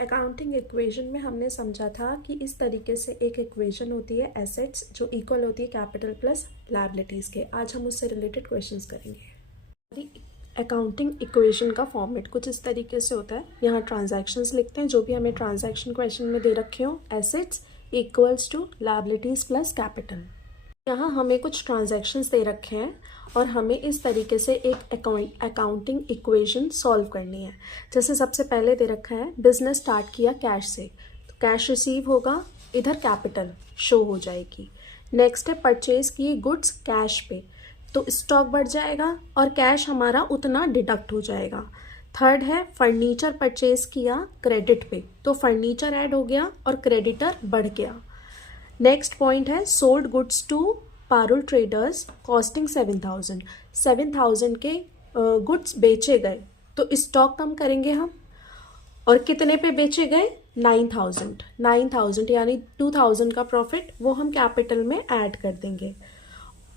Accounting equation में हमने समझा था कि इस तरीके से एक इक्वेशन होती है एसेट्स जो इक्वल होती है कैपिटल प्लस लायबिलिटीज़ के। आज हम उससे रिलेटेड क्वेश्चंस करेंगे। अकाउंटिंग इक्वेशन का फॉर्मेट कुछ इस तरीके से होता है। यहाँ ट्रांजैक्शंस लिखते हैं, जो भी हमें ट्रांजैक्शन क्वेश्चन में दे रखे हो, assets equals to liabilities plus capital. यहाँ हमें कुछ ट्रांजैक्शंस दे रखे हैं और हमें इस तरीके से एक अकाउंटिंग इक्वेशन सॉल्व करनी है। जैसे सबसे पहले दे रखा है बिजनेस स्टार्ट किया कैश से, तो कैश रिसीव होगा, इधर कैपिटल शो हो जाएगी। नेक्स्ट है परचेज किए गुड्स कैश पे, तो स्टॉक बढ़ जाएगा और कैश हमारा उतना डिडक्ट हो जाएगा। थर्ड है फर्नीचर परचेज किया क्रेडिट पे, तो फर्नीचर ऐड हो गया और क्रेडिटर बढ़ गया। नेक्स्ट पॉइंट है sold goods to Parul traders costing 7,000 के गुड्स बेचे गए, तो स्टॉक कम करेंगे हम और कितने पे बेचे गए 9,000 यानी 2,000 का प्रॉफिट वो हम कैपिटल में ऐड कर देंगे।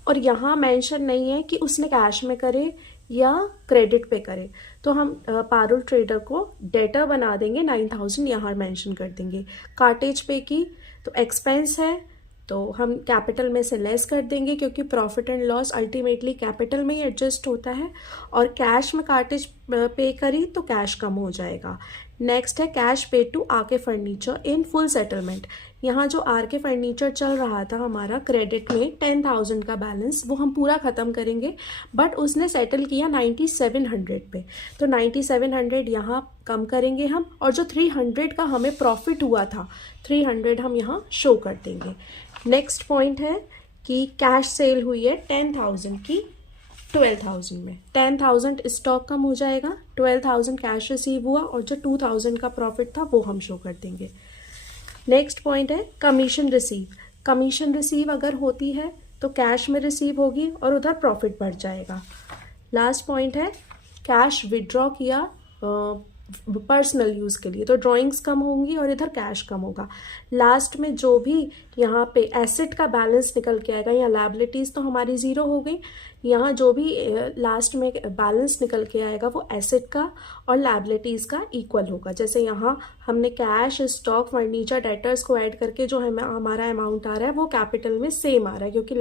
और यहाँ मेंशन नहीं है कि उसने कैश में करे या क्रेडिट पे करे, तो हम पारुल ट्रेडर को डेटर बना देंगे, 9,000 यहाँ मेंशन कर देंगे। कार्टेज पे की तो एक्सपेंस है, तो हम कैपिटल में से लेस कर देंगे क्योंकि profit and loss ultimately capital में ही एडजस्ट होता है। और कैश में कार्टेज पे करी तो कैश कम हो जाएगा। नेक्स्ट है कैश पे टू आके फर्नीचर इन फुल सेटलमेंट। यहाँ जो आर के फर्नीचर चल रहा था हमारा क्रेडिट में 10,000 का बैलेंस, वो हम पूरा ख़त्म करेंगे, बट उसने सेटल किया 9,700 पे, तो 9,700 यहाँ कम करेंगे हम। और जो 300 का हमें प्रॉफिट हुआ था 300 हम यहाँ शो कर देंगे। नेक्स्ट पॉइंट है कि कैश सेल हुई है 10,000 की 12,000 में, 10,000 स्टॉक कम हो जाएगा, 12,000 कैश रिसीव हुआ और जो 2,000 का प्रॉफिट था वो हम शो कर देंगे। नेक्स्ट पॉइंट है कमीशन रिसीव। कमीशन रिसीव अगर होती है तो कैश में रिसीव होगी और उधर प्रॉफिट बढ़ जाएगा। लास्ट पॉइंट है कैश विड्रॉ किया पर्सनल यूज़ के लिए, तो ड्राइंग्स कम होंगी और इधर कैश कम होगा। लास्ट में जो भी यहाँ पे एसेट का बैलेंस निकल के आएगा, यहाँ लायबिलिटीज़ तो हमारी ज़ीरो हो गई, यहाँ जो भी लास्ट में बैलेंस निकल के आएगा वो एसेट का और लायबिलिटीज़ का इक्वल होगा। जैसे यहाँ हमने कैश स्टॉक फर्नीचर डेटर्स को ऐड करके जो हमारा अमाउंट आ रहा है वो कैपिटल में सेम आ रहा है क्योंकि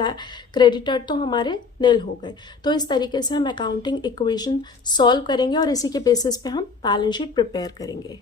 क्रेडिटर तो हमारे निल हो गए। तो इस तरीके से हम अकाउंटिंग इक्वेशन सॉल्व करेंगे और इसी के बेसिस पे हम बैलेंस शीट प्रिपेयर करेंगे।